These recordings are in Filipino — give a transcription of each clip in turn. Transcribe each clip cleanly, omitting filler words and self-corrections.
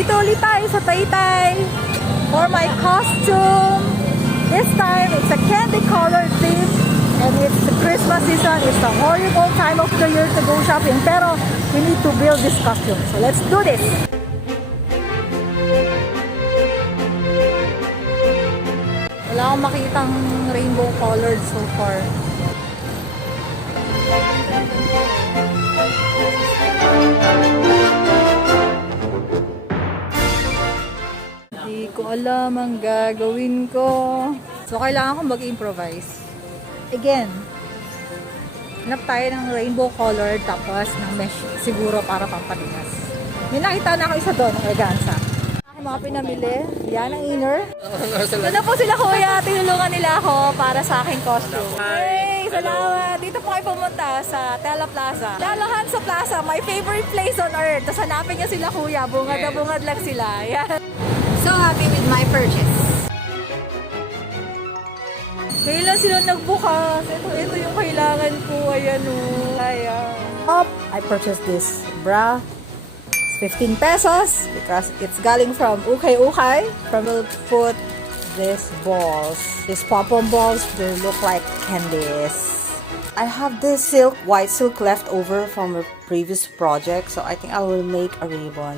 Dito ulit tayo sa Taytay for my costume. This time, it's a candy color theme and it's the Christmas season. It's a horrible time of the year to go shopping. Pero, we need to build this costume. So, let's do this! Wala akong makitang rainbow colored so far. Hindi ko alam ang gagawin ko. So, kailangan kong mag-improvise. Again, hanap tayo ng rainbow colored tapos ng mesh siguro para pampalinas. May nakita na ako isa doon, ng organza. Aking mga pinamili. Yan ang inner. Ano po sila kuya? Tinulungan nila ako para sa aking costume. Hey, salamat! Dito po kayo pumunta sa Tela Plaza. Lalahan sa plaza, my favorite place on earth. Tapos hanapin niya sila kuya. Bungad na bungad lang sila. Yan. So happy with my purchase. Kailan sila nagbukas? Ito yung kailangan ko. Ayan o. Ayan. I purchased this bra. It's 15 pesos because it's galing from Ukay-Ukay. We'll put these balls. These pom-pom balls will look like candies. I have this white silk left over from a previous project. So I think I will make a ribbon.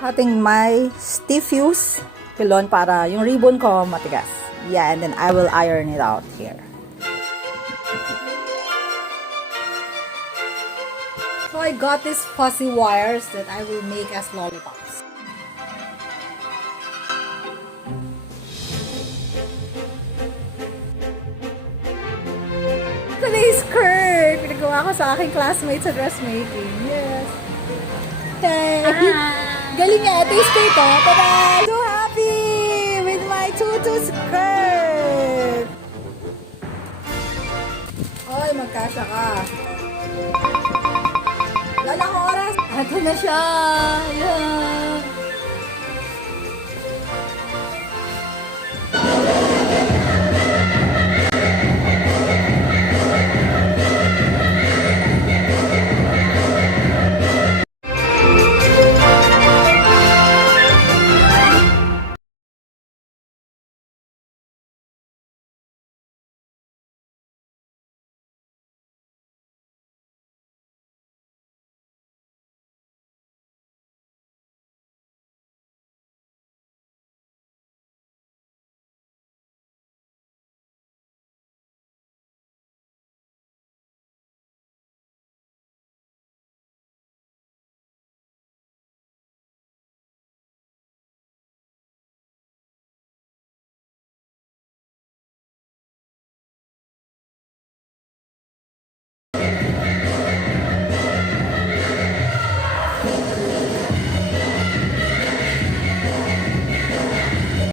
Cutting my stiff fuse pilon para yung ribbon ko matigas. Yeah, and then I will iron it out here. So I got these fuzzy wires that I will make as lollipops. Today's skirt! Pinagawa ko sa aking classmate sa dressmaking. Yes. Hey! Galing nga, taste ko ito. Tada! So happy with my tutu skirt! Oy, magkasya ka. Wala na oras. Ito na siya. Yan.